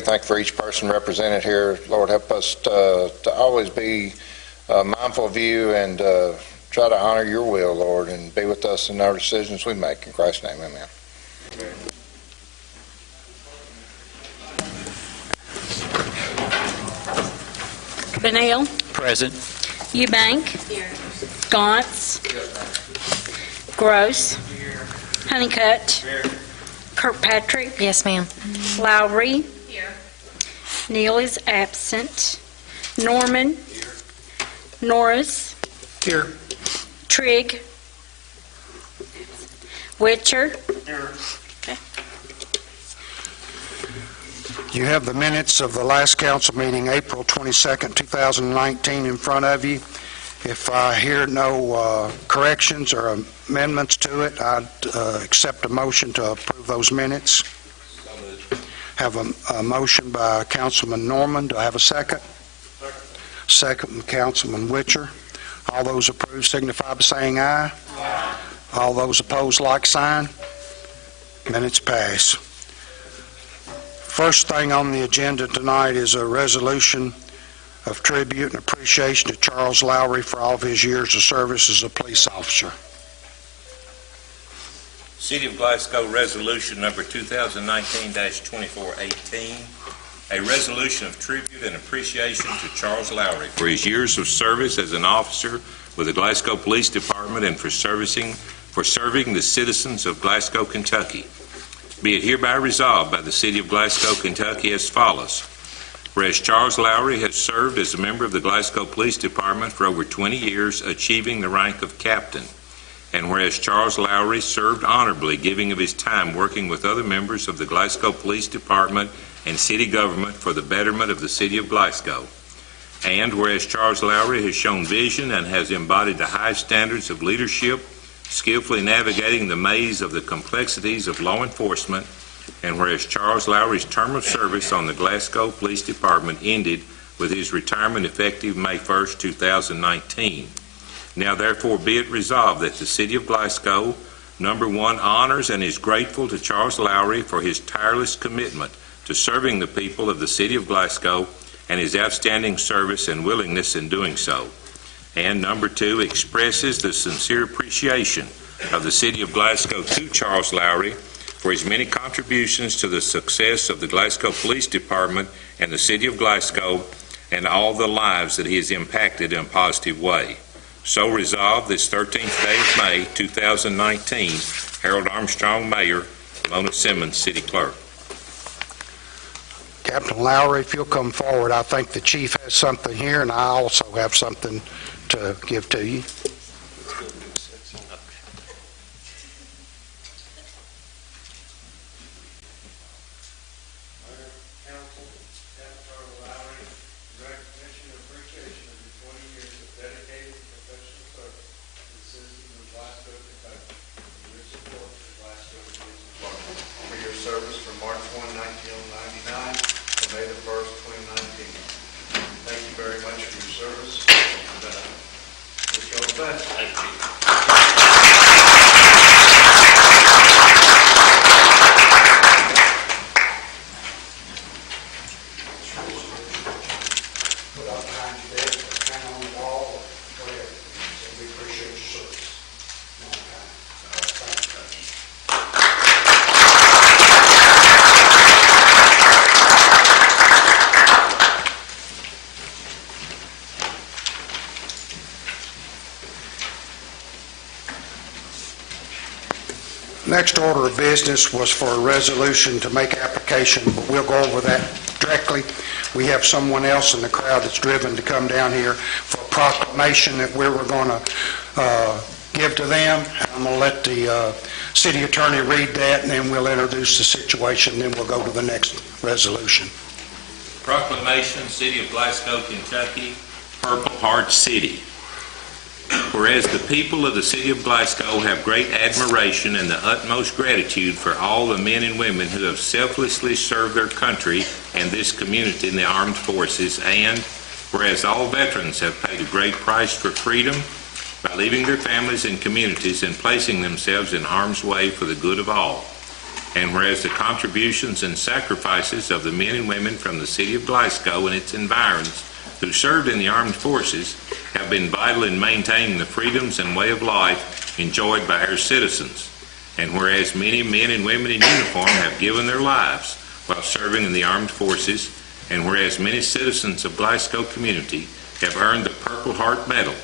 pray. Thank you for each person represented here. Lord, help us to always be mindful of you and try to honor your will, Lord, and be with us in our decisions we make. In Christ's name, amen. Bennell. Present. Eubank. Here. GAUNCE. Gross. Honeycutt. Here. Kirkpatrick. Yes, ma'am. Lowry. Here. Neal is absent. Norman. Here. Norris. Here. Trigg. Witcher. Here. Okay. You have the minutes of the last council meeting, April 22nd, 2019, in front of you. If I hear no corrections or amendments to it, I'd accept a motion to approve those minutes. Have a motion by Councilman Norman. Do I have a second? Second from Councilman Witcher. All those approved signify by saying aye. Aye. All those opposed, like sign. Minutes pass. First thing on the agenda tonight is a resolution of tribute and appreciation to Charles Lowry for all of his years of service as a police officer. City of Glasgow Resolution number 2019-2418, a resolution of tribute and appreciation to Charles Lowry for his years of service as an officer with the Glasgow Police Department and for serving the citizens of Glasgow, Kentucky. Be it hereby resolved by the City of Glasgow, Kentucky as follows. Whereas Charles Lowry has served as a member of the Glasgow Police Department for over 20 years, achieving the rank of captain. And whereas Charles Lowry served honorably, giving of his time working with other members of the Glasgow Police Department and city government for the betterment of the City of Glasgow. And whereas Charles Lowry has shown vision and has embodied the high standards of leadership, skillfully navigating the maze of the complexities of law enforcement, and whereas Charles Lowry's term of service on the Glasgow Police Department ended with his retirement effective May 1st, 2019. Now therefore be it resolved that the City of Glasgow, number one, honors and is grateful to Charles Lowry for his tireless commitment to serving the people of the City of Glasgow and his outstanding service and willingness in doing so. And number two, expresses the sincere appreciation of the City of Glasgow to Charles Lowry for his many contributions to the success of the Glasgow Police Department and the City of Glasgow and all the lives that he has impacted in a positive way. So resolved this 13th day of May, 2019, Harold Armstrong, Mayor, Mona Simmons, City Clerk. Captain Lowry, if you'll come forward, I think the chief has something here, and I also have something to give to you. Service from March 1, 1999 to May the 1st, 2019. Thank you very much for your service. And, wish you all the best. Thank you. Put up behind your desk, hang on the wall, or whatever. So we appreciate your service. Next order of business was for a resolution to make application, but we'll go over that directly. We have someone else in the crowd that's driven to come down here for a proclamation that we were going to give to them. I'm going to let the city attorney read that, and then we'll introduce the situation, then we'll go to the next resolution. Proclamation, City of Glasgow, Kentucky, Purple Heart City. Whereas the people of the City of Glasgow have great admiration and the utmost gratitude for all the men and women who have selflessly served their country and this community in the armed forces, and whereas all veterans have paid a great price for freedom by leaving their families and communities and placing themselves in harm's way for the good of all. and whereas the contributions and sacrifices of the men and women from the city of Glasgow and its environs who served in the armed forces have been vital in maintaining the freedoms and way of life enjoyed by our citizens, and whereas many men and women in uniform have given their lives while serving in the armed forces, and whereas many citizens of Glasgow community have earned the Purple Heart Medal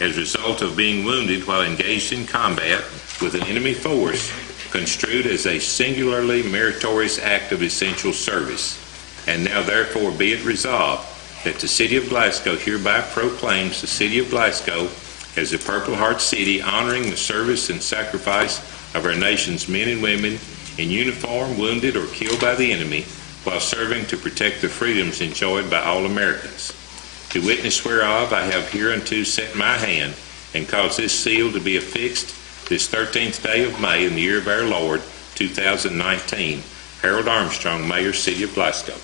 as a result of being wounded while engaged in combat with an enemy force, construed as a singularly meritorious act of essential service. And now therefore be it resolved that the City of Glasgow hereby proclaims the City of Glasgow as a Purple Heart City, honoring the service and sacrifice of our nation's men and women in uniform, wounded or killed by the enemy, while serving to protect the freedoms enjoyed by all Americans. To witness whereof I have hereunto set my hand, and cause this seal to be affixed this 13th day of May in the year of our Lord, 2019. Harold Armstrong, Mayor, City of Glasgow.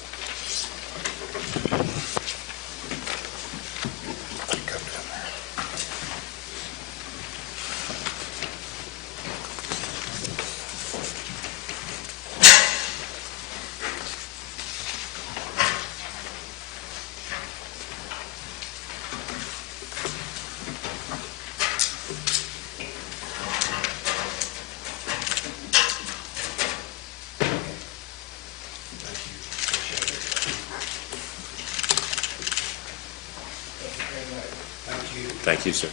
Thank you, sir.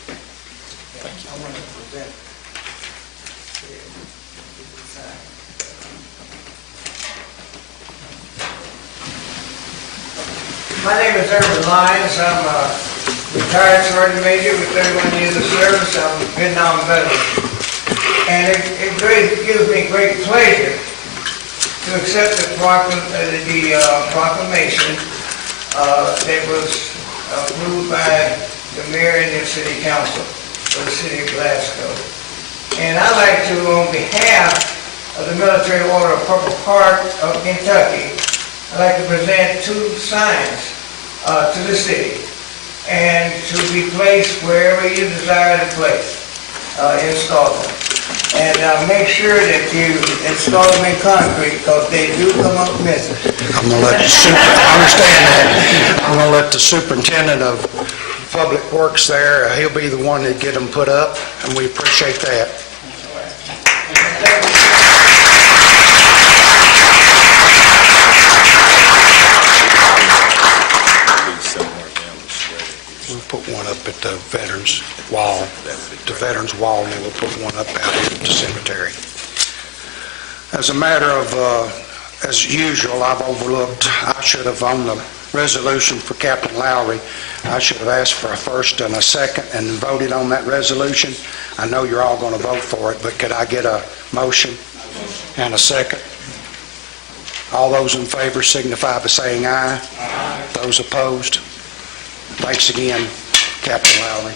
My name is Irvin Lyons. I'm a retired sergeant major with 31 years of service. I'm a Vietnam veteran. And it gives me great pleasure to accept the proclamation that was approved by the mayor and the city council for the city of Glasgow. And I'd like to, on behalf of the Military Order of Purple Heart of Kentucky, I'd like to present 2 signs to the city, and to be placed wherever you desire to place, install them. And make sure that you install them in concrete, because they do come up missing. I'm going to let I understand that. I'm going to let the superintendent of Public Works there, he'll be the one that get them put up, and we appreciate that. We'll put one up at the Veterans Wall, and then we'll put one up out here at the cemetery. As a matter of, as usual, I've overlooked, I should have, on the resolution for Captain Lowry, I should have asked for a first and a second and voted on that resolution. I know you're all going to vote for it, but could I get a motion and a second? All those in favor signify by saying aye. Aye. Those opposed? Thanks again, Captain Lowry.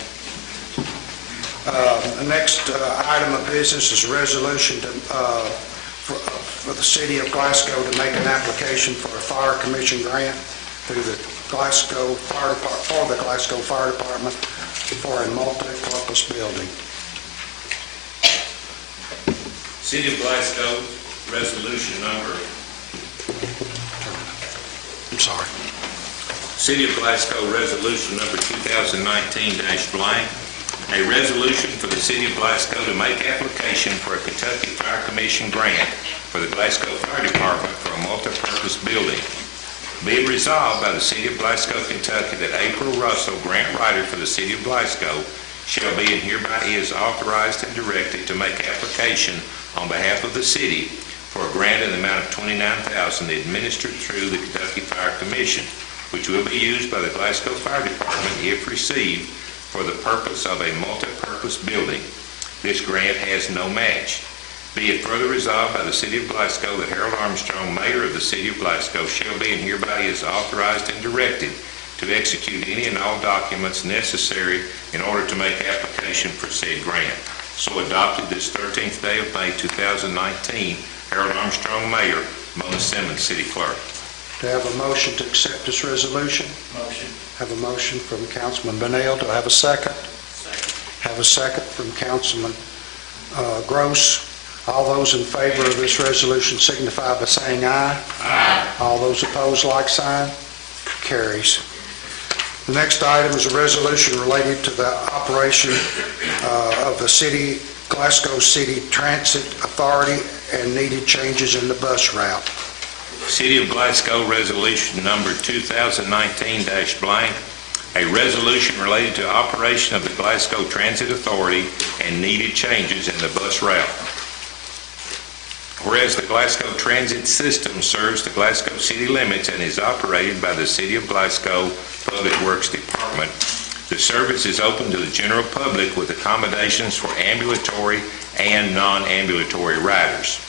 The next item of business is a resolution for the City of Glasgow to make an application for a Fire Commission grant through the Glasgow Fire Department, for the Glasgow Fire Department, for a multi-purpose building. City of Glasgow, resolution number. I'm sorry. City of Glasgow resolution number 2019-blank, a resolution for the City of Glasgow to make application for a Kentucky Fire Commission grant for the Glasgow Fire Department for a multi-purpose building. Be it resolved by the City of Glasgow, Kentucky, that April Russell, grant writer for the City of Glasgow, shall be and hereby is authorized and directed to make application on behalf of the city for a grant in the amount of $29,000 administered through the Kentucky Fire Commission, which will be used by the Glasgow Fire Department, if received, for the purpose of a multi-purpose building. This grant has no match. Be it further resolved by the City of Glasgow that Harold Armstrong, Mayor of the City of Glasgow, shall be and hereby is authorized and directed to execute any and all documents necessary in order to make application for said grant. So adopted this 13th day of May 2019, Harold Armstrong, Mayor, Mona Simmons, City Clerk. Do I have a motion to accept this resolution? Motion. Have a motion from Councilman Bunnell. Do I have a second? Second. Have a second from Councilman Gross. All those in favor of this resolution signify by saying aye. Aye. All those opposed, like sign. Carries. The next item is a resolution related to the operation of the Glasgow City Transit Authority and needed changes in the bus route. City of Glasgow Resolution Number 2019-blank, a resolution related to operation of the Glasgow Transit Authority and needed changes in the bus route. Whereas the Glasgow Transit System serves the Glasgow city limits and is operated by the City of Glasgow Public Works Department, the service is open to the general public with accommodations for ambulatory and non-ambulatory riders.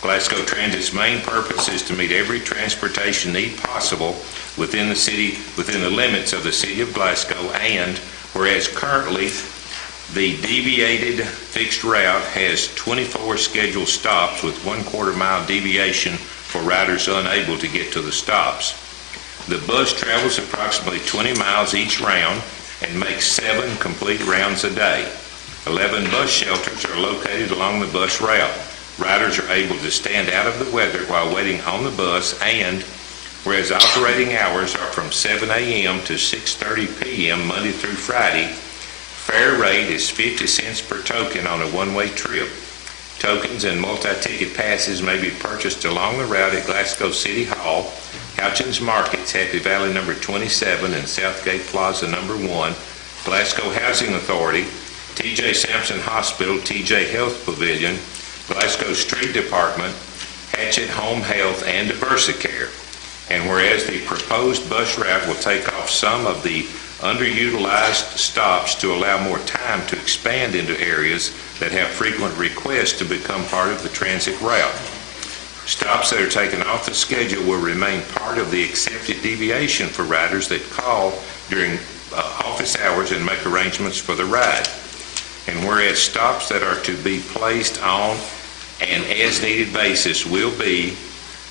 Glasgow Transit's main purpose is to meet every transportation need possible within the limits of the City of Glasgow, and whereas currently the deviated fixed route has 24 scheduled stops with 1/4 mile deviation for riders unable to get to the stops. The bus travels approximately 20 miles each round and makes 7 complete rounds a day. 11 bus shelters are located along the bus route. Riders are able to stand out of the weather while waiting on the bus, and whereas operating hours are from 7 a.m. to 6:30 p.m. Monday through Friday, fare rate is 50 cents per token on a one-way trip. Tokens and multi-ticket passes may be purchased along the route at Glasgow City Hall, Couchins Markets, Happy Valley number 27, and Southgate Plaza number 1, Glasgow Housing Authority, T.J. Sampson Hospital, T.J. Health Pavilion, Glasgow Street Department, Hatchet Home Health, and Diversicare. And whereas the proposed bus route will take off some of the underutilized stops to allow more time to expand into areas that have frequent requests to become part of the transit route. Stops that are taken off the schedule will remain part of the accepted deviation for riders that call during office hours and make arrangements for the ride. And whereas stops that are to be placed on an as-needed basis will be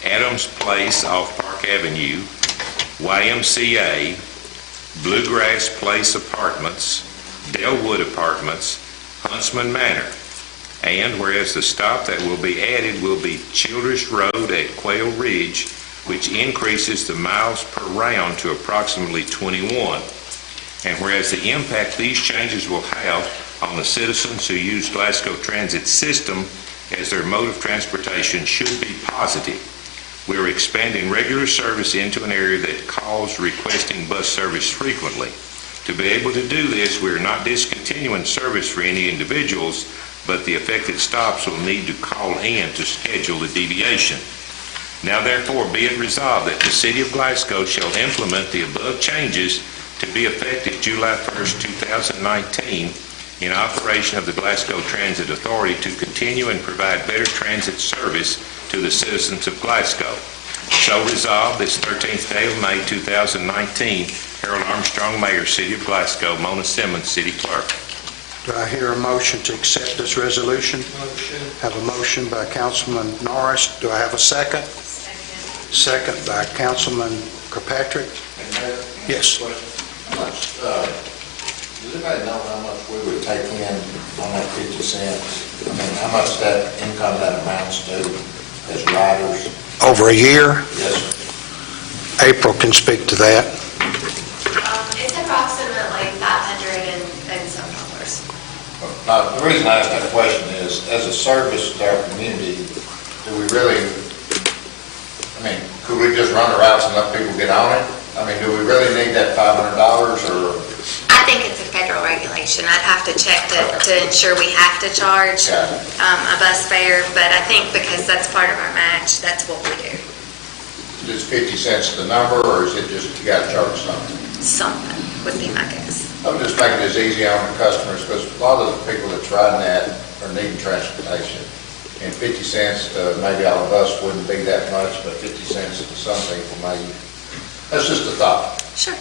Adams Place off Park Avenue, YMCA, Bluegrass Place Apartments, Delwood Apartments, Huntsman Manor. And whereas the stop that will be added will be Childress Road at Quail Ridge, which increases the miles per round to approximately 21. And whereas the impact these changes will have on the citizens who use Glasgow Transit System as their mode of transportation should be positive. We are expanding regular service into an area that calls requesting bus service frequently. To be able to do this, we are not discontinuing service for any individuals, but the affected stops will need to call in to schedule the deviation. Now therefore be it resolved that the City of Glasgow shall implement the above changes to be effective July 1st, 2019 in operation of the Glasgow Transit Authority to continue and provide better transit service to the citizens of Glasgow. So resolved this 13th day of May 2019, Harold Armstrong, Mayor, City of Glasgow, Mona Simmons, City Clerk. Do I hear a motion to accept this resolution? Motion. Have a motion by Councilman Norris. Do I have a second? Second by Councilman Kirkpatrick. Yes. Does anybody know how much we would take in on that 50 cents? I mean, how much that income that amounts to as riders? Over a year? Yes, sir. April can speak to that. It's approximately $500 and some dollars. Now, the reason I ask that question is, as a service to our community, do we really, I mean, could we just run the routes and let people get on it? I mean, do we really need that $500 or? I think it's a federal regulation. I'd have to check to ensure we have to charge a bus fare, but I think because that's part of our match, that's what we do. Is 50 cents the number, or is it just you got to charge something? Something would be my guess. I'm just making this easy on the customers, because a lot of the people that's riding that are needing transportation. And 50 cents to maybe all of us wouldn't be that much, but 50 cents to some people maybe. That's just a thought. Sure.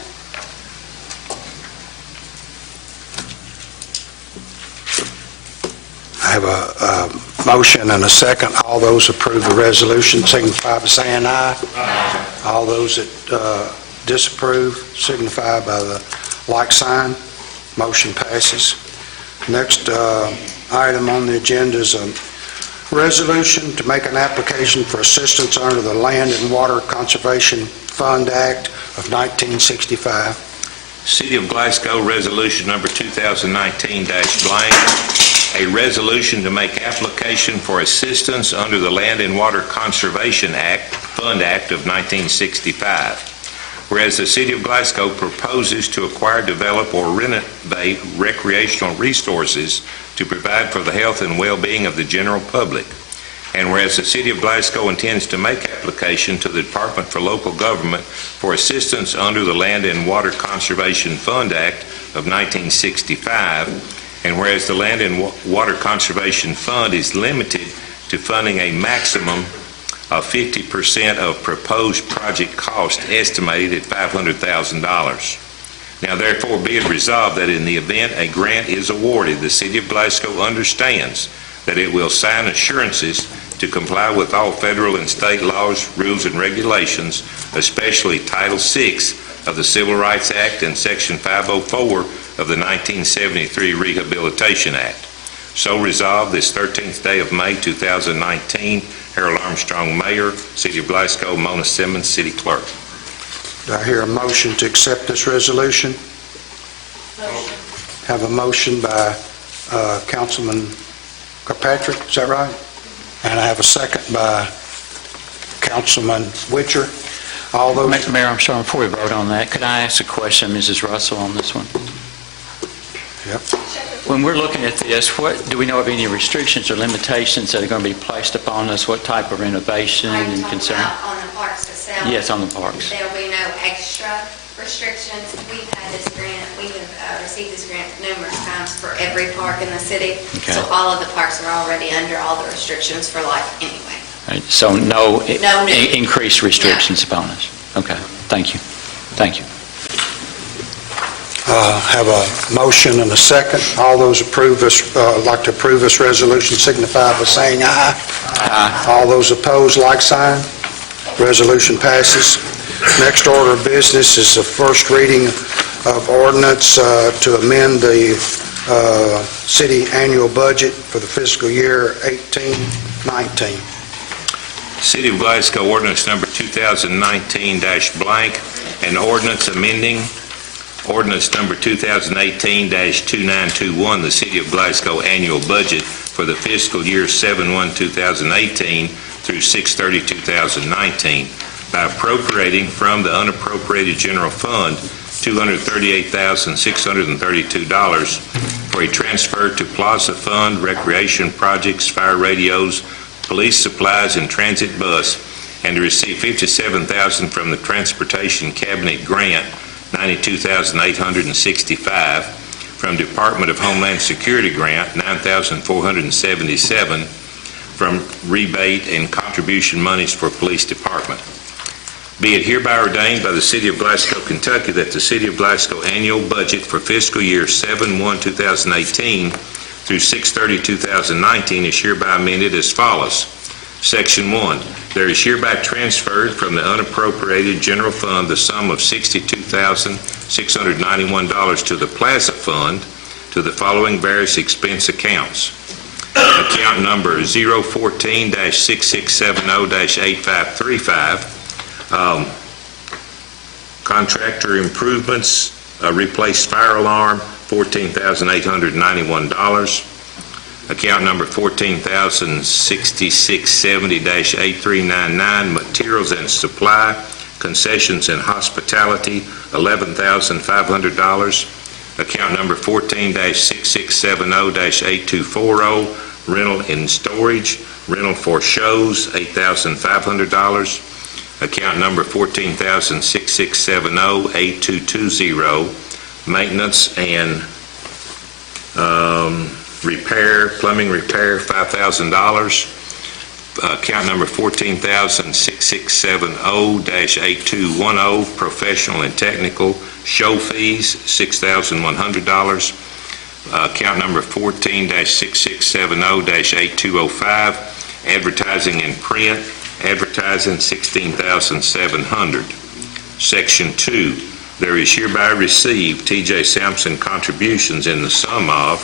I have a motion and a second. All those approve the resolution signify by saying aye. Aye. All those that disapprove signify by the like sign. Motion passes. Next item on the agenda is a Resolution to make an application for assistance under the Land and Water Conservation Fund Act of 1965. City of Glasgow, Resolution Number 2019-blank, a resolution to make application for assistance under the Land and Water Conservation Fund Act of 1965. Whereas the City of Glasgow proposes to acquire, develop, or renovate recreational resources to provide for the health and well-being of the general public. And whereas the City of Glasgow intends to make application to the Department for Local Government for assistance under the Land and Water Conservation Fund Act of 1965, and whereas the Land and Water Conservation Fund is limited to funding a maximum of 50% of proposed project cost estimated at $500,000. Now therefore be it resolved that in the event a grant is awarded, the City of Glasgow understands that it will sign assurances to comply with all federal and state laws, rules, and regulations, especially Title VI of the Civil Rights Act and Section 504 of the 1973 Rehabilitation Act. So resolved this 13th day of May 2019, Harold Armstrong, Mayor, City of Glasgow, Mona Simmons, City Clerk. Do I hear a motion to accept this resolution? Motion. Have a motion by Councilman Kirkpatrick, is that right? And I have a second by Councilman Witcher. All those... Mayor Armstrong, before we vote on that, could I ask a question, Mrs. Russell, on this one? Yep. When we're looking at this, do we know of any restrictions or limitations that are going to be placed upon us? What type of renovation Are you and talking concern? about on the parks itself? Yes, on the parks. There'll be no extra restrictions. We've had this grant, we have received this grant numerous times for every park in the city. Okay. So all of the parks are already under all the restrictions for life anyway. Right, so no No new. increased restrictions upon us? Okay, thank you. Thank you. Have a motion and a second. All those like to approve this resolution signify by saying aye. Aye. All those opposed, like sign. Resolution passes. Next order of business is the first reading of ordinance to amend the city annual budget for the fiscal year 18-19. City of Glasgow Ordinance Number 2019-blank, an ordinance amending Ordinance Number 2018-2921, the City of Glasgow annual budget for the fiscal year 7/1/2018 through 6/30/2019 by appropriating from the unappropriated general fund $238,632 for a transfer to Plaza Fund, recreation projects, fire radios, police supplies, and transit bus, and to receive $57,000 from the Transportation Cabinet Grant, $92,865, from Department of Homeland Security Grant, $9,477, from rebate and contribution monies for Police Department. Be it hereby ordained by the City of Glasgow, Kentucky, that the City of Glasgow annual budget for fiscal year 7/1/2018 through 6/30/2019 is hereby amended as follows. Section 1, there is hereby transferred from the unappropriated general fund the sum of $62,691 to the Plaza Fund to the following various expense accounts. Account number 014-6670-8535, contractor improvements, replace fire alarm, $14,891. Account number 14,06670-8399, materials and supply, concessions and hospitality, $11,500. Account number 14-6670-8240, rental and storage, rental for shows, $8,500. Account number 14,6670-8220, maintenance and repair, plumbing repair, $5,000. Account number 14,6670-8210, professional and technical show fees, $6,100. Account number 14-6670-8205, advertising and print, advertising, $16,700. Section 2, there is hereby received T.J. Sampson contributions in the sum of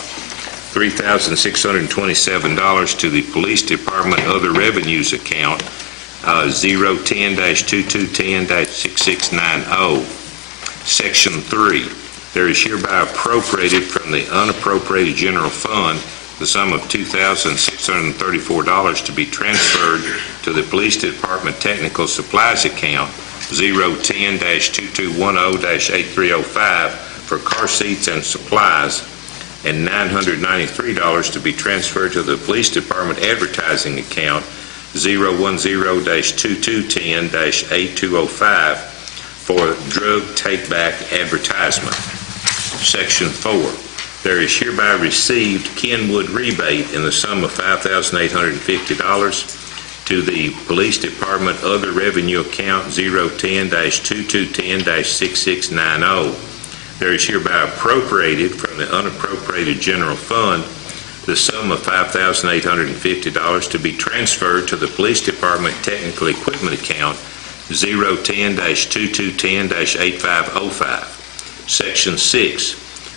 $3,627 to the Police Department Other Revenues account, 010-2210-6690. Section 3, there is hereby appropriated from the unappropriated general fund the sum of $2,634 to be transferred to the Police Department Technical Supplies account, 010-2210-8305 for car seats and supplies, and $993 to be transferred to the Police Department Advertising account, 010-2210-8205 for drug take-back advertisement. Section 4, there is hereby received Kenwood rebate in the sum of $5,850 to the Police Department Other Revenue account 010-2210-6690. There is hereby appropriated from the unappropriated general fund the sum of $5,850 to be transferred to the Police Department Technical Equipment account 010-2210-8505. Section 6,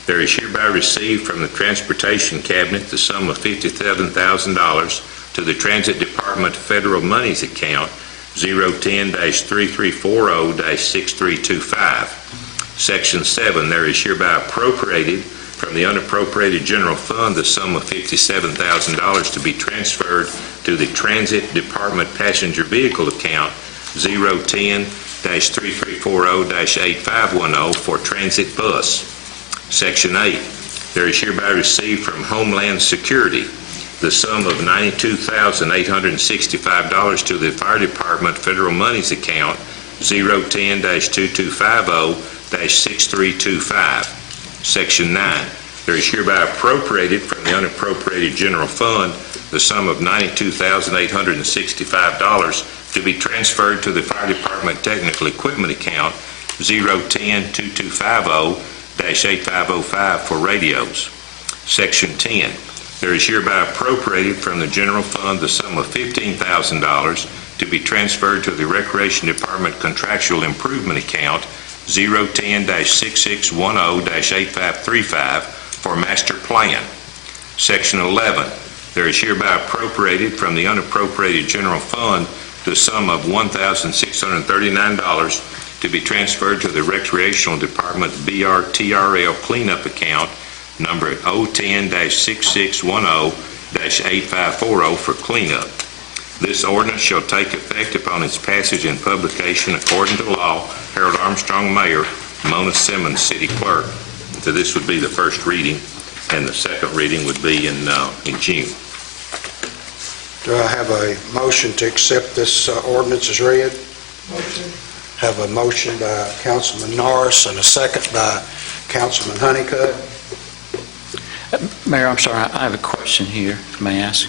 there is hereby received from the Transportation Cabinet the sum of $57,000 to the Transit Department Federal Monies account 010-3340-6325. Section 7, there is hereby appropriated from the unappropriated general fund the sum of $57,000 to be transferred to the Transit Department Passenger Vehicle account 010-3340-8510 for transit bus. Section 8, there is hereby received from Homeland Security the sum of $92,865 to the Fire Department Federal Monies account 010-225-6325. Section 9, there is hereby appropriated from the unappropriated general fund the sum of $92,865 to be transferred to the Fire Department Technical Equipment account 010-2250-8505 for radios. Section 10, there is hereby appropriated from the general fund the sum of $15,000 to be transferred to the Recreation Department Contractual Improvement account 010-6610-8535 for master plan. Section 11, there is hereby appropriated from the unappropriated general fund the sum of $1,639 to be transferred to the Recreational Department BRTRL cleanup account number 010-6610-8540 for cleanup. This ordinance shall take effect upon its passage and publication according to law. Harold Armstrong, Mayor. Mona Simmons, City Clerk. So this would be the first reading, and the second reading would be in June. Do I have a motion to accept this ordinance as read? Motion. Have a motion by Councilman Norris and a second by Councilman Honeycutt. Mayor, I'm sorry, I have a question here, if I may ask.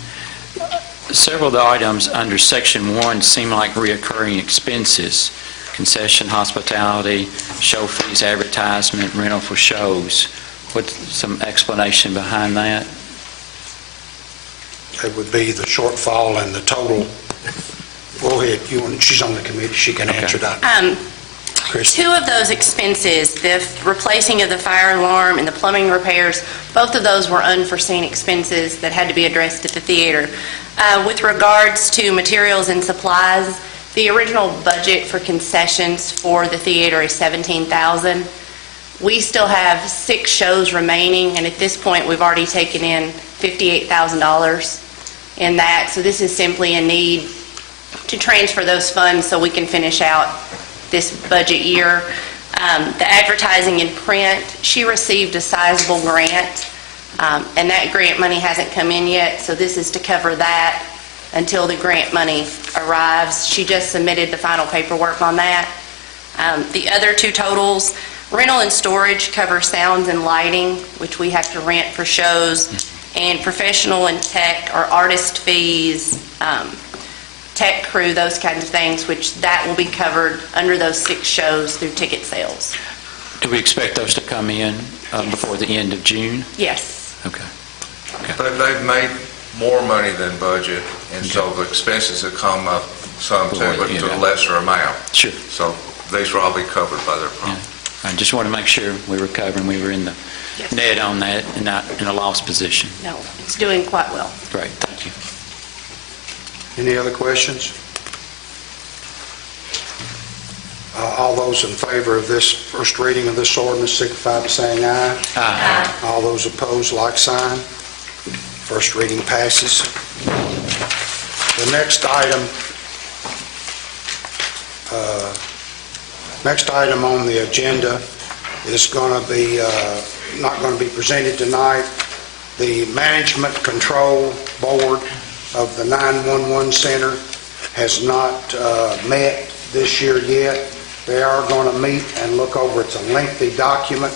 Several of the items under Section 1 seem like reoccurring expenses: concession, hospitality, show fees, advertisement, rental for shows. What's some explanation behind that? It would be the shortfall and the total. Go ahead, she's on the committee, she can answer that. Christie. Two of those expenses, the replacing of the fire alarm and the plumbing repairs, both of those were unforeseen expenses that had to be addressed at the theater. With regards to materials and supplies, the original budget for concessions for the theater is $17,000. We still have 6 shows remaining, and at this point, we've already taken in $58,000 in that. So this is simply a need to transfer those funds so we can finish out this budget year. The advertising and print, she received a sizable grant, and that grant money hasn't come in yet, so this is to cover that until the grant money arrives. She just submitted the final paperwork on that. The other 2 totals, rental and storage cover sounds and lighting, which we have to rent for shows, and professional and tech or artist fees, tech crew, those kinds of things, which that will be covered under those 6 shows through ticket sales. Do we expect those to come in before the end of June? Yes. Okay. But they've made more money than budget, and so the expenses have come up some too, but to a lesser amount. Sure. So these will all be covered by their problem. I just want to make sure we were covering, we were in the Yes. net on that and not in a loss position. No, it's doing quite well. Great, thank you. Any other questions? All those in favor of this first reading of this ordinance signify by saying aye. Aye. All those opposed, like sign. First reading passes. The next item on the agenda is going to be, not going to be presented tonight. The Management Control Board of the 911 Center has not met this year yet. They are going to meet and look over, it's a lengthy document,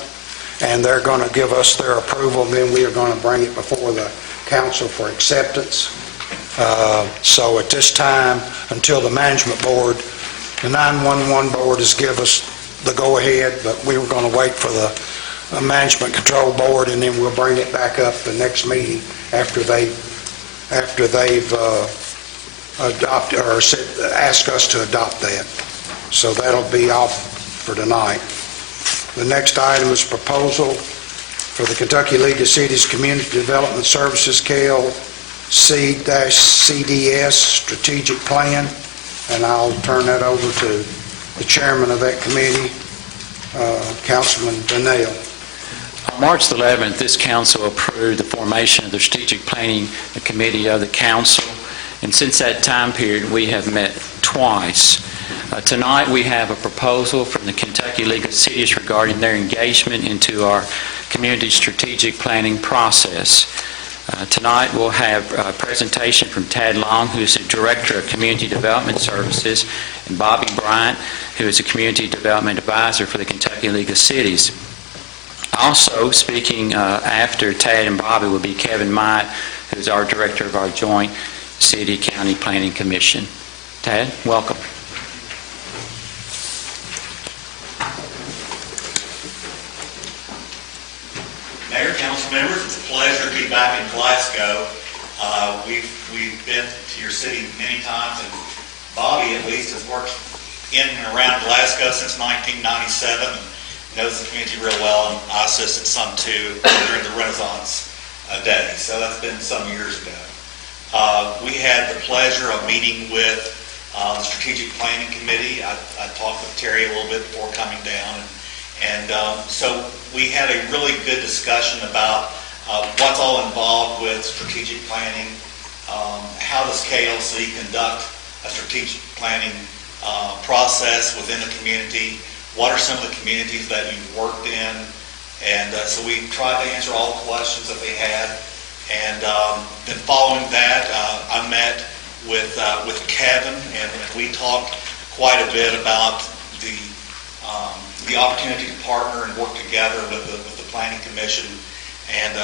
and they're going to give us their approval, and then we are going to bring it before the council for acceptance. So at this time, until the Management Board, the 911 Board has given us the go-ahead, but we were going to wait for the Management Control Board, and then we'll bring it back up the next meeting after they've adopted or asked us to adopt that. So that'll be off for tonight. The next item is proposal for the Kentucky League of Cities Community Development Services, KLC-CDS Strategic Plan, and I'll turn that over to the chairman of that committee, Councilman Donnell. On March the 11th, this council approved the formation of the Strategic Planning Committee of the council, and since that time period, we have met twice. Tonight, we have a proposal from the Kentucky League of Cities regarding their engagement into our community strategic planning process. Tonight, we'll have a presentation from Tad Long, who is the Director of Community Development Services, and Bobby Bryant, who is a Community Development Advisor for the Kentucky League of Cities. Also, speaking after Tad and Bobby will be Kevin Myatt, who is our Director of our Joint City-County Planning Commission. Tad, welcome. Mayor, council members, it's a pleasure to be back in Glasgow. We've been to your city many times, and Bobby at least has worked in and around Glasgow since 1997 and knows the community real well, and I assisted some too during the Renaissance days, so that's been some years ago. We had the pleasure of meeting with the Strategic Planning Committee. I talked with Terry a little bit before coming down, and so we had a really good discussion about what's all involved with strategic planning, how does KLC conduct a strategic planning process within the community, what are some of the communities that you've worked in, and so we tried to answer all the questions that they had, and then following that, I met with Kevin, and we talked quite a bit about the opportunity to partner and work together with the Planning Commission. And,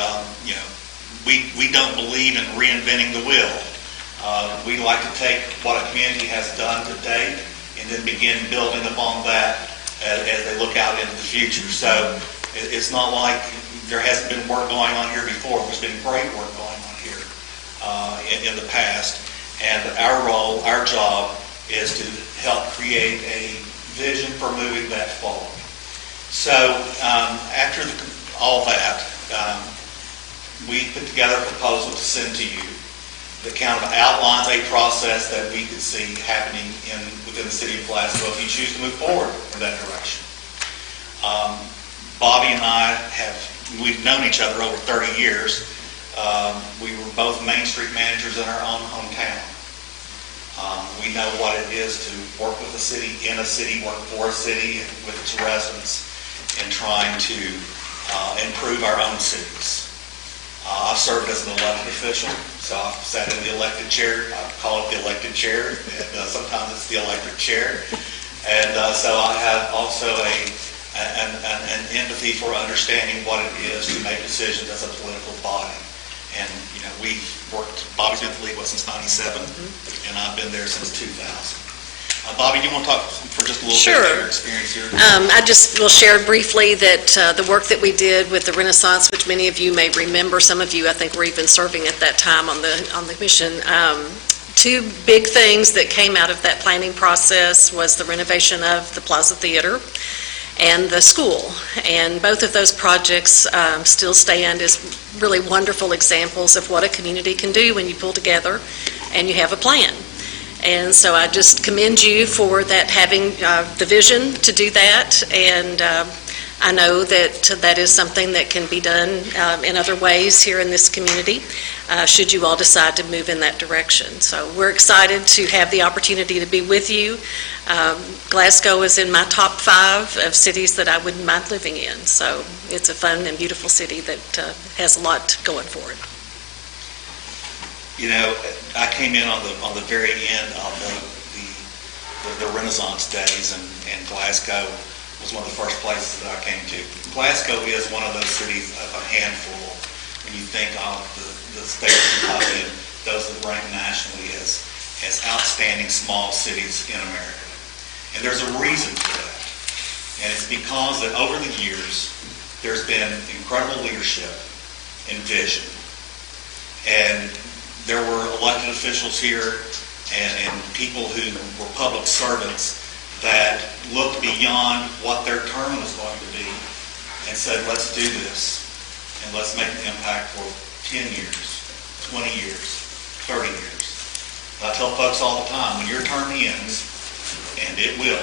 we don't believe in reinventing the wheel. We like to take what a community has done to date and then begin building upon that as they look out into the future. So it's not like there hasn't been work going on here before. There's been great work going on here in the past. And our role, our job, is to help create a vision for moving that forward. So after all that, we put together a proposal to send to you that kind of outlines a process that we could see happening within the city of Glasgow if you choose to move forward in that direction. Bobby and I we've known each other over 30 years. We were both Main Street managers in our own hometown. We know what it is to work with a city, in a city, work for a city, and with its residents, in trying to improve our own cities. I've served as an elected official, so I've sat in the elected chair. I call it the elected chair, and sometimes it's the electric chair. And so I have also an empathy for understanding what it is to make decisions as a political body. And, we've worked, Bobby's been with the league, since 97, and I've been there since 2000. Bobby, do you want to talk for just a little bit about your experience here? I just will share briefly that the work that we did with the Renaissance, which many of you may remember, some of you I think were even serving at that time on the commission. Two big things that came out of that planning process was the renovation of the Plaza Theater and the school. And both of those projects still stand as really wonderful examples of what a community can do when you pull together and you have a plan. And so I just commend you for that, having the vision to do that, and I know that that is something that can be done in other ways here in this community, should you all decide to move in that direction. So we're excited to have the opportunity to be with you. Glasgow is in my top 5 of cities that I wouldn't mind living in, so it's a fun and beautiful city that has a lot going for it. You know, I came in on the very end of the Renaissance days, and Glasgow was one of the first places that I came to. Glasgow is one of those cities of a handful when you think of the state of Kentucky and those that rank nationally as outstanding small cities in America. And there's a reason for that. And it's because that over the years, there's been incredible leadership and vision. And there were elected officials here and people who were public servants that looked beyond what their term was going to be and said, let's do this, and let's make an impact for 10 years, 20 years, 30 years. I tell folks all the time, when your term ends, and it will,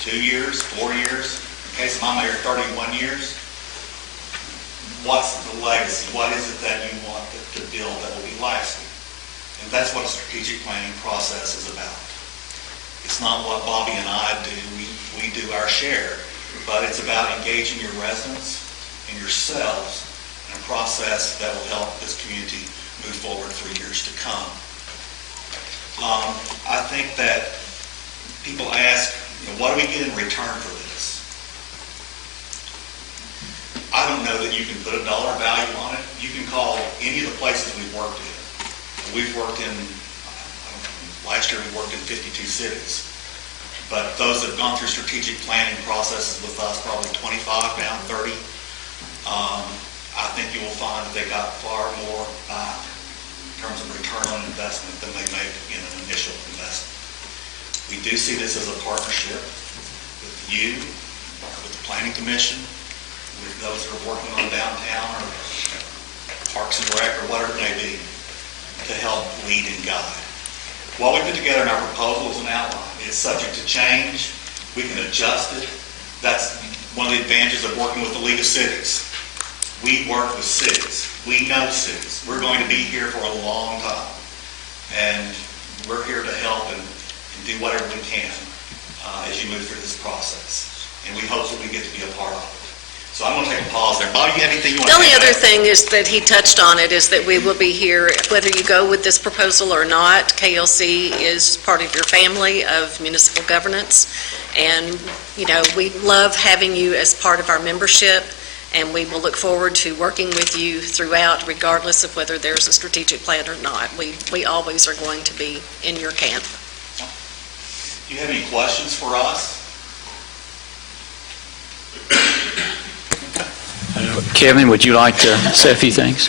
2 years, 4 years, in case of my mayor, 31 years, what's the legacy? What is it that you want to build that will be lasting? And that's what a strategic planning process is about. It's not what Bobby and I do. We do our share, but it's about engaging your residents and yourselves in a process that will help this community move forward for years to come. I think that people ask, what do we get in return for this? I don't know that you can put a dollar value on it. You can call any of the places we've worked in. We've worked in, last year we worked in 52 cities. But those that have gone through strategic planning processes with us, probably 25, down 30, I think you will find that they got far more back in terms of return on investment than they made in an initial investment. We do see this as a partnership with you, with the Planning Commission, with those that are working on downtown or Parks and Rec or whatever it may be, to help lead and guide. What we put together in our proposal is an outline. It's subject to change. We can adjust it. That's one of the advantages of working with the League of Cities. We work with cities. We know cities. We're going to be here for a long time. And we're here to help and do whatever we can as you move through this process. And we hope that we get to be a part of it. So I'm going to take a pause there. Bobby, you have anything you want to say? The only other thing is that he touched on it, is that we will be here, whether you go with this proposal or not. KLC is part of your family of municipal governance, and, we love having you as part of our membership, and we will look forward to working with you throughout, regardless of whether there's a strategic plan or not. We always are going to be in your camp. Do you have any questions for us? Kevin, would you like to say a few things?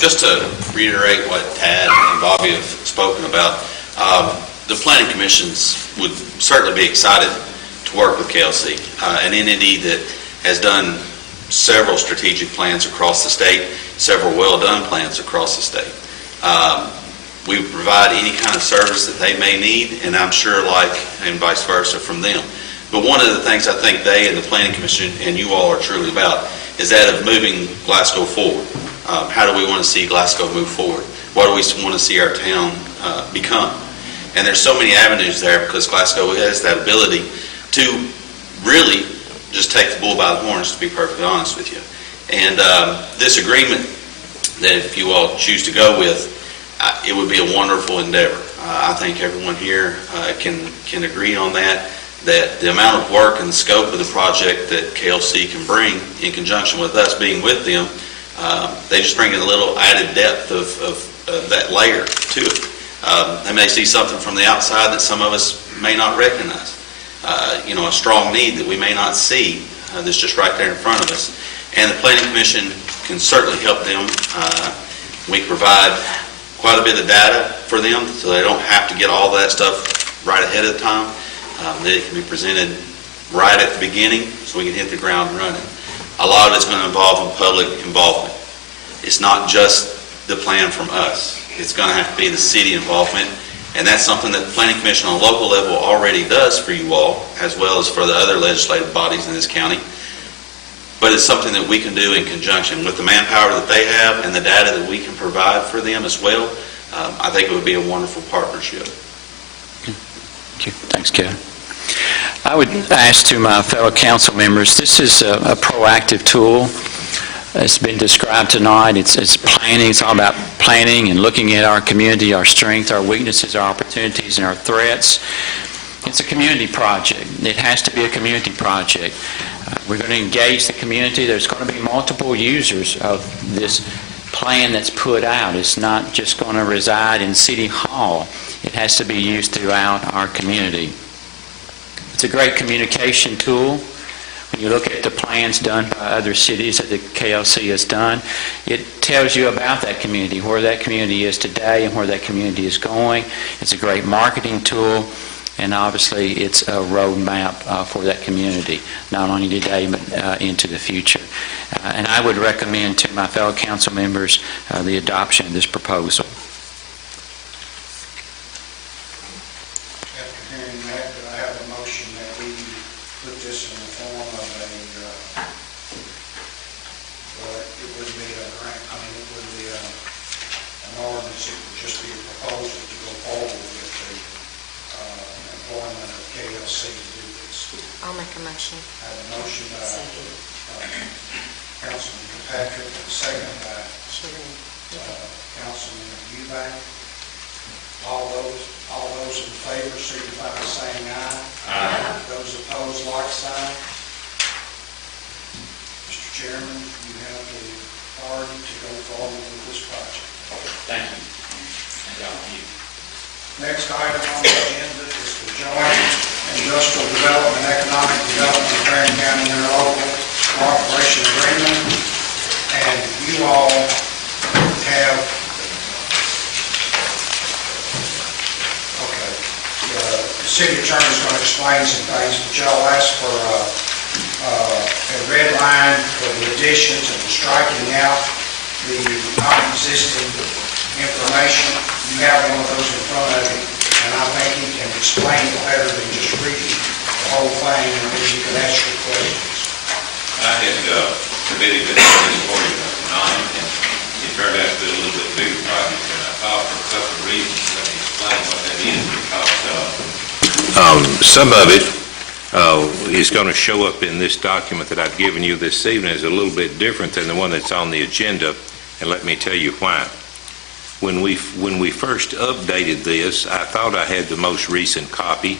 Just to reiterate what Tad and Bobby have spoken about, the planning commissions would certainly be excited to work with KLC, an entity that has done several strategic plans across the state, several well-done plans across the state. We provide any kind of service that they may need, and I'm sure and vice versa from them. But one of the things I think they and the Planning Commission and you all are truly about is that of moving Glasgow forward. How do we want to see Glasgow move forward? What do we want to see our town become? And there's so many avenues there, because Glasgow has that ability to really just take the bull by the horns, to be perfectly honest with you. And this agreement that if you all choose to go with, it would be a wonderful endeavor. I think everyone here can agree on that the amount of work and the scope of the project that KLC can bring in conjunction with us being with them, they just bring in a little added depth of that layer to it. They may see something from the outside that some of us may not recognize. A strong need that we may not see that's just right there in front of us. And the Planning Commission can certainly help them. We can provide quite a bit of data for them, so they don't have to get all that stuff right ahead of time. that it can be presented right at the beginning so we can hit the ground running. A lot of it's going to involve public involvement. It's not just the plan from us. It's going to have to be the city involvement, and that's something that the Planning Commission on a local level already does for you all, as well as for the other legislative bodies in this county. But it's something that we can do in conjunction with the manpower that they have and the data that we can provide for them as well. I think it would be a wonderful partnership. Thank you. Thanks, Kevin. I would ask to my fellow council members, this is a proactive tool. It's been described tonight. It's planning. It's all about planning and looking at our community, our strength, our weaknesses, our opportunities, and our threats. It's a community project. It has to be a community project. We're going to engage the community. There's going to be multiple users of this plan that's put out. It's not just going to reside in City Hall. It has to be used throughout our community. It's a great communication tool. When you look at the plans done by other cities that the KLC has done, it tells you about that community, where that community is today and where that community is going. It's a great marketing tool, and obviously it's a roadmap for that community, not only today but into the future. And I would recommend to my fellow council members the adoption of this proposal. After hearing that, do I have a motion that we put this in the form of it wouldn't be a grant, it wouldn't be an ordinance, it would just be a proposal to go forward with the employment of KLC to do this. I'll make a motion. I have a motion by Councilman Patrick, and a second by Councilman Eubank. All those in favor signify by saying aye. Aye. Those opposed, like sign. Mr. Chairman, you have the authority to go forward with this project. Thank you. Thank you. Next item on the agenda is the joint industrial development, economic development of Marion County interlocal cooperation agreement. And you all have, the city attorney is going to explain some things, but y'all asked for a red line for the additions and striking out the non-existing information. You have one of those in front of you, and I think he can explain it better than just reading the whole thing, and then you can ask your questions. I had committed to this for you tonight, and it turned out to be a little bit bigger project than I thought for a couple of reasons. Let me explain what that is, because some of it is going to show up in this document that I've given you this evening is a little bit different than the one that's on the agenda, and let me tell you why. When we first updated this, I thought I had the most recent copy,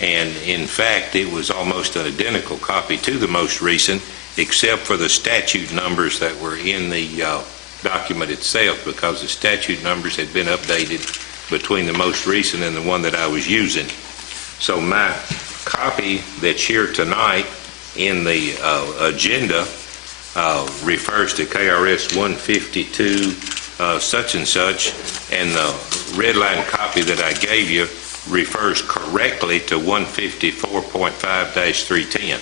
and in fact, it was almost an identical copy to the most recent, except for the statute numbers that were in the document itself, because the statute numbers had been updated between the most recent and the one that I was using. So my copy that's here tonight in the agenda refers to KRS 152 such and such, and the red line copy that I gave you refers correctly to 154.5-310.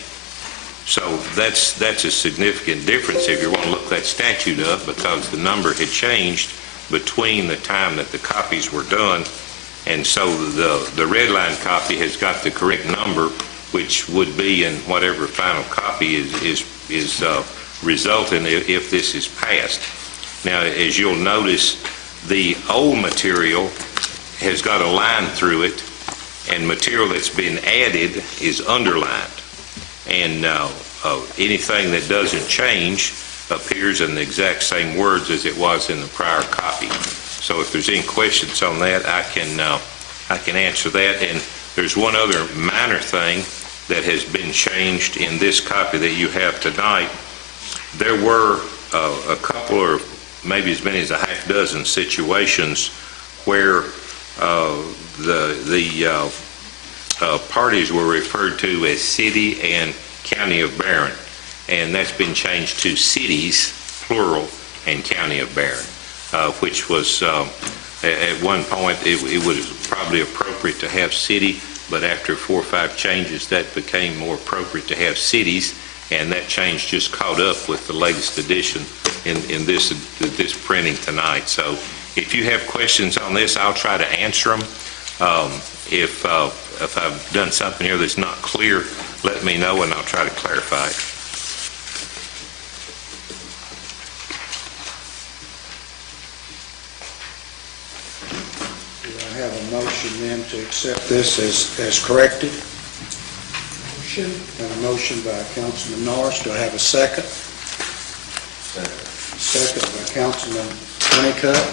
So that's a significant difference if you want to look that statute up, because the number had changed between the time that the copies were done, and so the red line copy has got the correct number, which would be in whatever final copy is resulting if this is passed. Now, as you'll notice, the old material has got a line through it, and material that's been added is underlined. And anything that doesn't change appears in the exact same words as it was in the prior copy. So if there's any questions on that, I can answer that. And there's one other minor thing that has been changed in this copy that you have tonight. There were a couple, or maybe as many as a half dozen situations where the parties were referred to as City and County of Barron, and that's been changed to cities, plural, and County of Barron, which was at one point it was probably appropriate to have city, but after 4 or 5 changes, that became more appropriate to have cities, and that change just caught up with the latest edition in this printing tonight. So if you have questions on this, I'll try to answer them. If I've done something here that's not clear, let me know and I'll try to clarify it. Do I have a motion then to accept this as corrected? Motion. Have a motion by Councilman Norris. Do I have a second? Second by Councilman HONEYCUTT.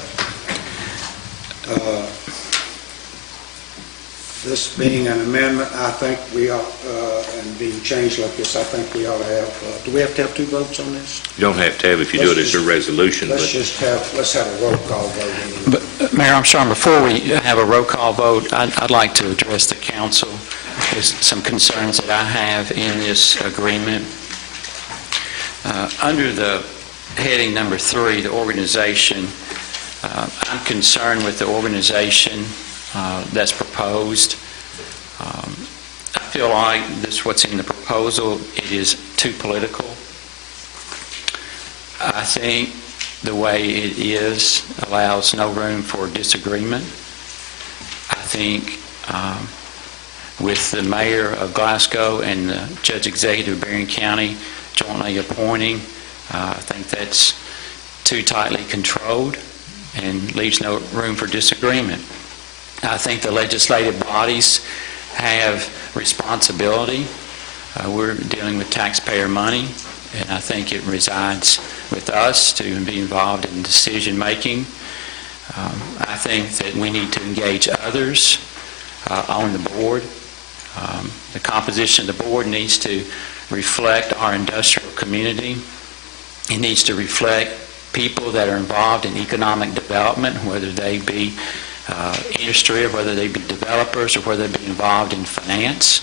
This being an amendment, I think we ought, and being changed like this, I think we ought to have, do we have to have 2 votes on this? You don't have to have if you do it as a resolution. Let's have a roll call vote. But, Mayor Armstrong, before we have a roll call vote, I'd like to address the council. There's some concerns that I have in this agreement. Under the heading number 3, the organization, I'm concerned with the organization that's proposed. I feel like what's in the proposal, it is too political. I think the way it is allows no room for disagreement. I think with the mayor of Glasgow and the judge executive of Berrien County jointly appointing, I think that's too tightly controlled and leaves no room for disagreement. I think the legislative bodies have responsibility. We're dealing with taxpayer money, and I think it resides with us to be involved in decision-making. I think that we need to engage others on the board. The composition of the board needs to reflect our industrial community. It needs to reflect people that are involved in economic development, whether they be industry or whether they be developers or whether they be involved in finance.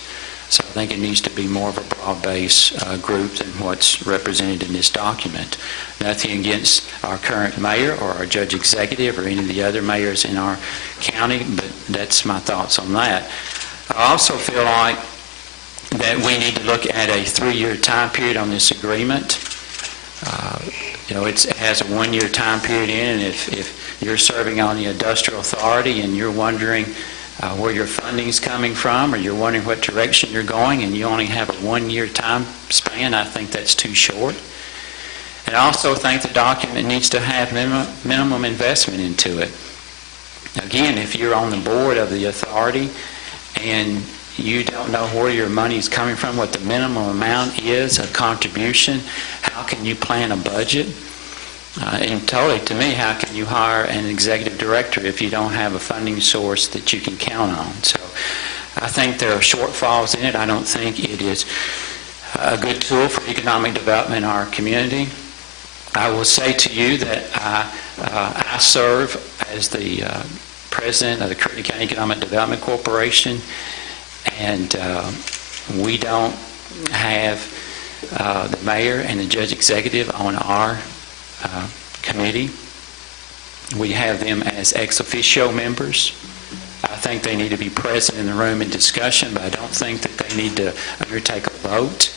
So I think it needs to be more of a broad-based group than what's represented in this document. Nothing against our current mayor or our judge executive or any of the other mayors in our county, but that's my thoughts on that. I also feel like that we need to look at a 3-year time period on this agreement. It has a 1-year time period in, and if you're serving on the industrial authority and you're wondering where your funding is coming from, or you're wondering what direction you're going, and you only have a 1-year time span, I think that's too short. And I also think the document needs to have minimum investment into it. Again, if you're on the board of the authority and you don't know where your money is coming from, what the minimum amount is of contribution, how can you plan a budget? And totally, to me, how can you hire an executive director if you don't have a funding source that you can count on? So I think there are shortfalls in it. I don't think it is a good tool for economic development in our community. I will say to you that I serve as the president of the Curtin County Economic Development Corporation, and we don't have the mayor and the judge executive on our committee. We have them as ex officio members. I think they need to be present in the room in discussion, but I don't think that they need to undertake a vote.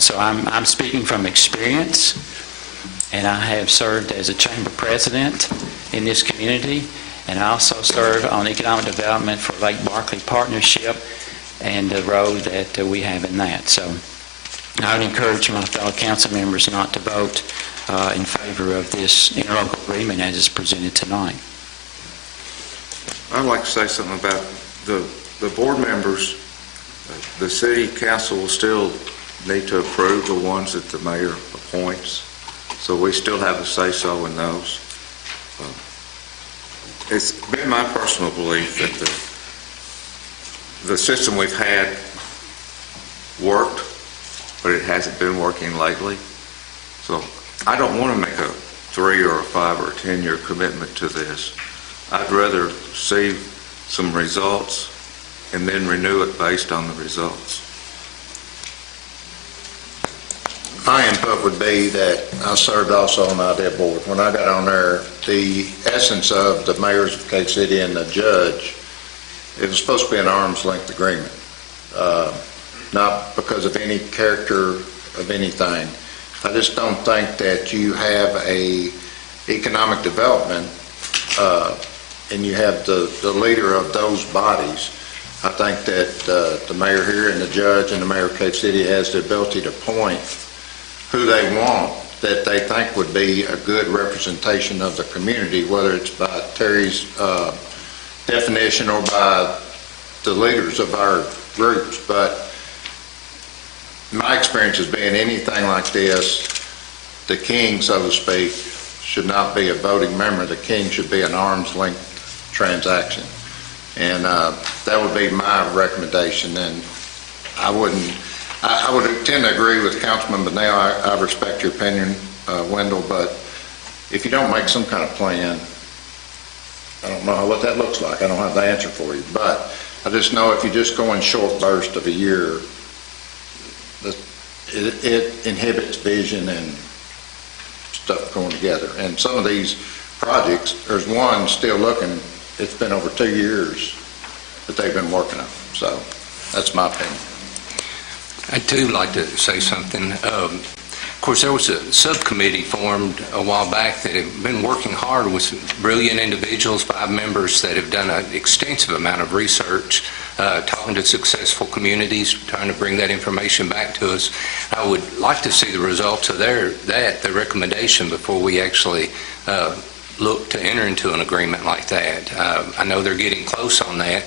So I'm speaking from experience, and I have served as a chamber president in this community, and I also serve on economic development for Lake Barkley Partnership and the role that we have in that. So I would encourage my fellow council members not to vote in favor of this interlocal agreement as it's presented tonight. I'd like to say something about the board members. The city council will still need to approve the ones that the mayor appoints, so we still have a say-so in those. It's been my personal belief that the system we've had worked, but it hasn't been working lately. So I don't want to make a 3 or a 5 or 10-year commitment to this. I'd rather see some results and then renew it based on the results. My input would be that I served also on the IDEA board. When I got on there, the essence of the mayors of Cade City and the judge it was supposed to be an arm's length agreement, not because of any character of anything. I just don't think that you have a economic development, and you have the leader of those bodies. I think that the mayor here and the judge and the mayor of Cave City has the ability to point who they want that they think would be a good representation of the community, whether it's by Terry's definition or by the leaders of our groups. But my experience has been anything like this, the king, so to speak, should not be a voting member. The king should be an arm's length transaction. And that would be my recommendation. And I would tend to agree with Councilman Bunnell. I respect your opinion, Wendell, but if you don't make some kind of plan, I don't know what that looks like. I don't have the answer for you. But I just know if you just go in short bursts of a year, it inhibits vision and stuff going together. And some of these projects, there's one still looking, it's been over 2 years that they've been working on. So that's my opinion. I'd too like to say something. Of course, there was a subcommittee formed a while back that have been working hard with some brilliant individuals, 5 members that have done an extensive amount of research, talking to successful communities, trying to bring that information back to us. I would like to see the results of their recommendation before we actually look to enter into an agreement like that. I know they're getting close on that.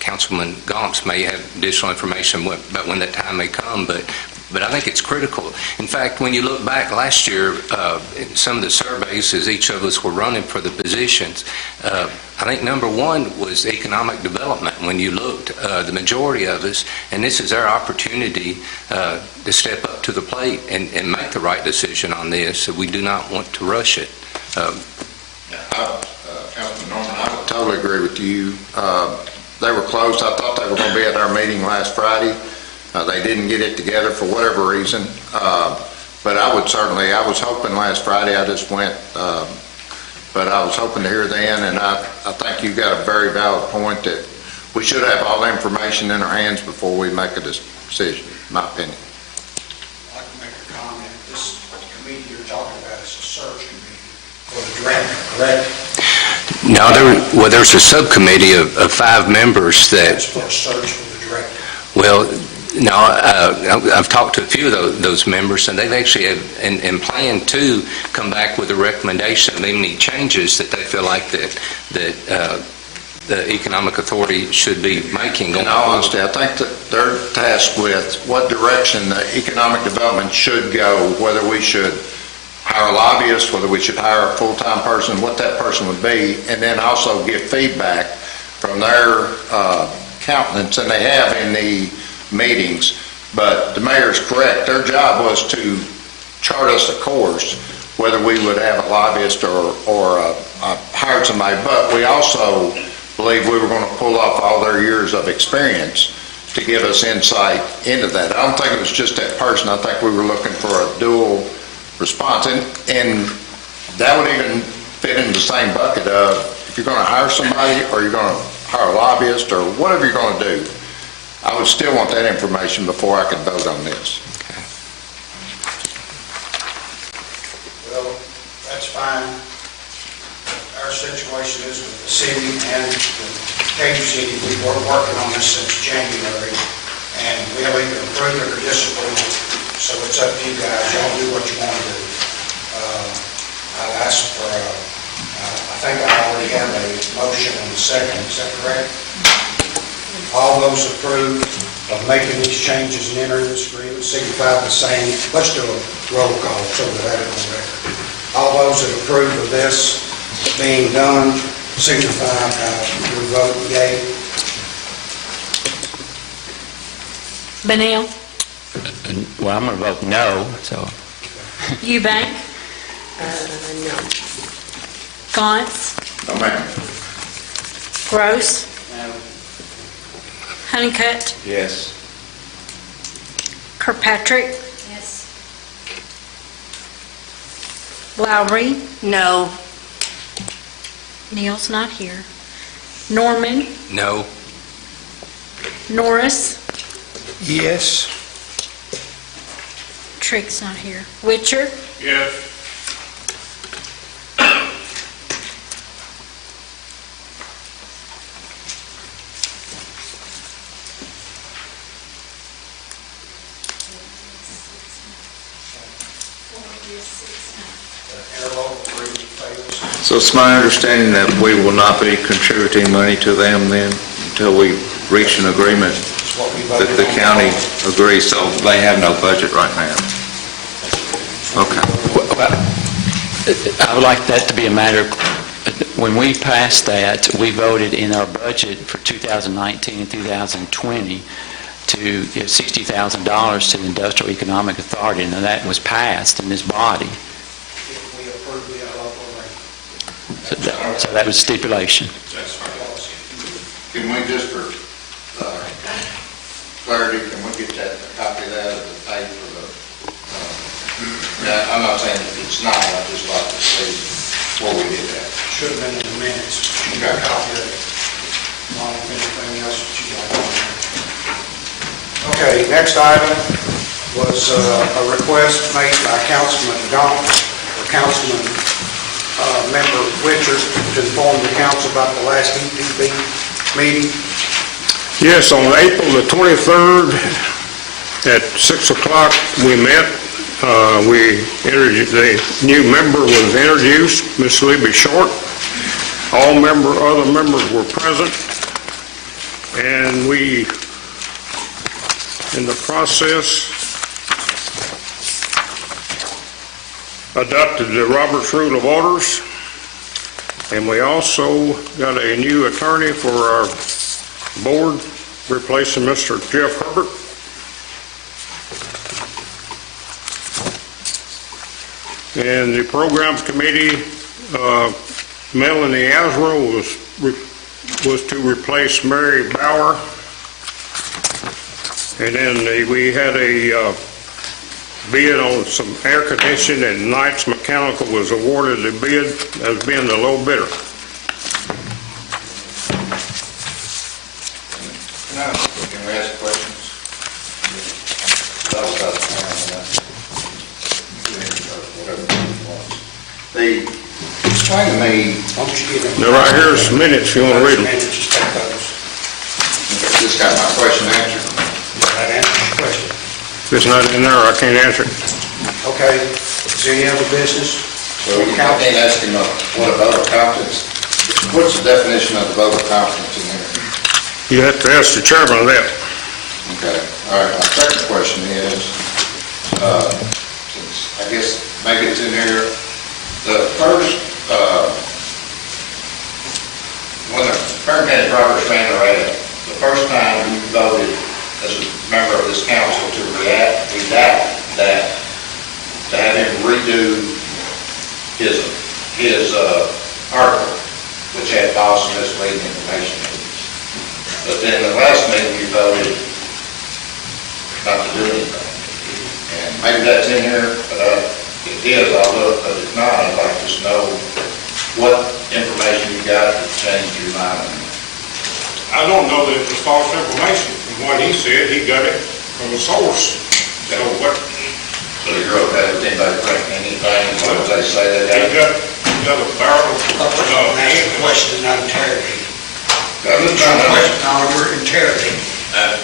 Councilman GAUNCE may have additional information about when that time may come, but I think it's critical. In fact, when you look back last year, in some of the surveys, as each of us were running for the positions, I think number 1 was economic development. When you looked, the majority of us, and this is our opportunity to step up to the plate and make the right decision on this. So we do not want to rush it. Councilman Norman, I would totally agree with you. They were close. I thought they were going to be at our meeting last Friday. They didn't get it together for whatever reason. But I was hoping last Friday, I just went, but I was hoping to hear then, and I think you've got a very valid point that we should have all the information in our hands before we make a decision, in my opinion. I'd like to make a comment. This committee you're talking about is a search committee for the director, correct? No, there's a subcommittee of 5 members that... That's for a search for the director. Well, no, I've talked to a few of those members, and they've actually have, and plan to come back with a recommendation of any changes that they feel like that the Economic Authority should be making. In all honesty, I think that they're tasked with what direction the economic development should go, whether we should hire a lobbyist, whether we should hire a full-time person, what that person would be, and then also give feedback from their accountants, and they have in the meetings. But the mayor's correct. Their job was to chart us a course, whether we would have a lobbyist or hired somebody. But we also believe we were going to pull off all their years of experience to give us insight into that. I don't think it was just that person. I think we were looking for a dual response. And that would even fit in the same bucket of if you're going to hire somebody or you're going to hire a lobbyist or whatever you're going to do, I would still want that information before I could vote on this. Well, that's fine. Our situation is with the city and the Cave City. We've been working on this since January, and we'll either approve it or disapprove it. So it's up to you guys. Y'all do what you want to do. I'll ask for I think I already have a motion and a second. Is that correct? All those approved of making these changes and entering this agreement signify by saying, let's do a roll call so we have it on record. All those that approve of this being done signify your vote yea. Bunnell, Well, I'm going to vote no, so... Eubank, No. GAUNCE, No, ma'am. Gross, Honeycutt, Yes. Kirkpatrick, Yes. Lowry, No. Neil's not here, Norman, No. Norris, Yes. Trick's not here. Witcher, Yes. So it's my understanding that we will not be contributing money to them then until we reach an agreement that the county agrees, so they have no budget right now. Okay. I would like that to be a matter, when we passed that, we voted in our budget for 2019 and 2020 to give $60,000 to the Industrial Economic Authority, and that was passed in this body. So that was stipulation. Can we just, for clarity, can we get that, a copy of that, of the pay for the, I'm not saying it's not, I'd just like to see where we did that. Should have been in the minutes. Okay. Copy of it. Not anything else that you got on there. Okay, next item was a request made by Councilman GAUNCE, or Councilman Member Witcher, to inform the council about the last EPB meeting. Yes, on April the 23rd at 6 o'clock we met. The new member was introduced, Miss Libby Short. All other members were present, and we, in the process, adopted the Roberts Rule of Orders, and we also got a new attorney for our board, replacing Mr. Jeff Herbert. And the programs committee, Melanie Asro was to replace Mary Bauer. And then we had a bid on some air conditioning, and Knight's Mechanical was awarded the bid as being the low bidder. Can we ask questions? Explain to me. Now, right here's minutes, if you want to read them. Just got my question answered. That answers your question. If it's not in there, I can't answer it. Okay, is there any other business? So you can't ask him what a vote of confidence, what's the definition of the vote of confidence in here? You have to ask the chairman of that. Okay, all right, my second question is, since I guess maybe it's in here, the first, when the Kern County Property Standard Act, the first time you voted as a member of this council to redact that, to have him redo his article, which had false and misleading information in it. But then the last meeting you voted not to do anything. And maybe that's in here, but if it is, I'll look, but if not, I'd like to know what information you got that changed your mind. I don't know that it was false information. From what he said, he got it from a source. So what? So you're okay with anybody correcting anything, as long as they say that? He got a barrel. Question, not interrogate. I was trying to. No, we're interrogating. I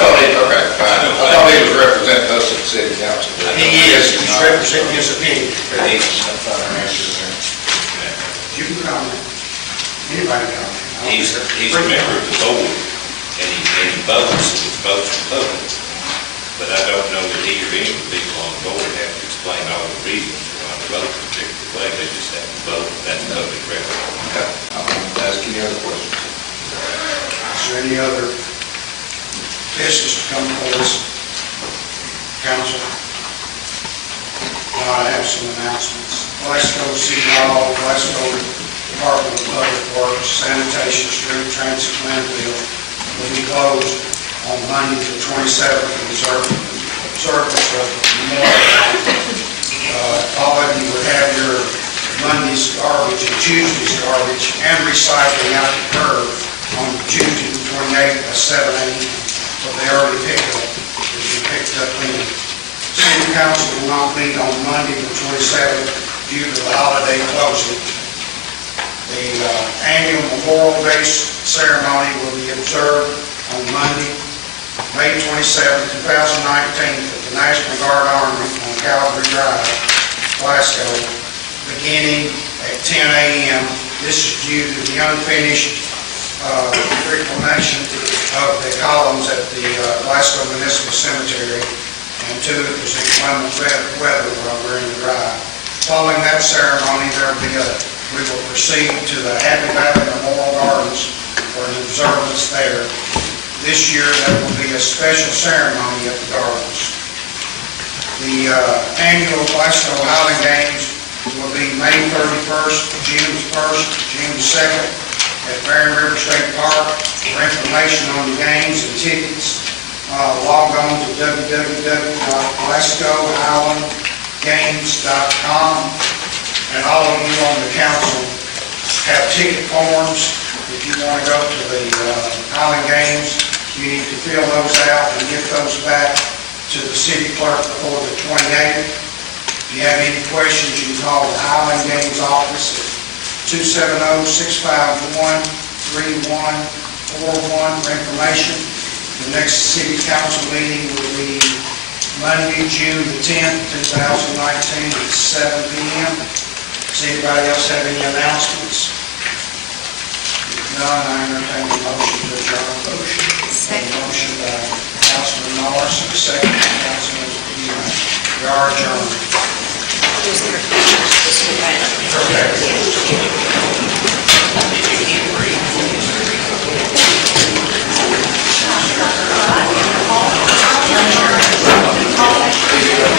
thought he, okay, fine. I thought he was representing us at the city council. He is, he's representing his opinion. He's not an answer there. You can comment. Anybody can comment. He's a member of the board, and he votes for the public. But I don't know that he or any of the people on the board have to explain all the reasons why they vote a particular way. They just have to vote. That's public record. Okay, I'll ask any other questions. Is there any other business to come before this council? Now, I have some announcements. Glasgow City Hall, Glasgow Department of Public Works, Sanitation, Street, Transit, Landfill will be closed on Monday the 27th in observance of Memorial Day. All of you would have your Monday's garbage and Tuesday's garbage and recycling out the curb on Tuesday the 28th at 7 a.m. for the early pickup, will be picked up then. City Council will not meet on Monday, the 27th, due to the holiday closing. The annual Memorial Day ceremony will be observed on Monday, May 27, 2019, at the National Guard Armory on Calvary Drive, Glasgow, beginning at 10 a.m. This is due to the unfinished reclamation of the columns at the Glasgow Municipal Cemetery, and two, it was inclement weather while we're in the drive. Following that ceremony, we will proceed to the Happy Valley Memorial Gardens for an observance there. This year, there will be a special ceremony at the gardens. The annual Glasgow Highland Games will be May 31st, June 1st, June 2nd at Barren River State Park. For information on the games and tickets, log on to www.glasgowhighlandgames.com. And all of you on the council have ticket forms. If you want to go to the Highland Games, you need to fill those out and get those back to the city clerk before the 28th. If you have any questions, you can call the Highland Games office at 270-651-3141 for information. The next city council meeting will be Monday, June the 10th, 2019 at 7 p.m. Does anybody else have any announcements? If none, I entertain a motion to adjourn. Second. Motion by Councilman Norris, and second by Councilman Myatt. We are adjourned. Is there- Okay.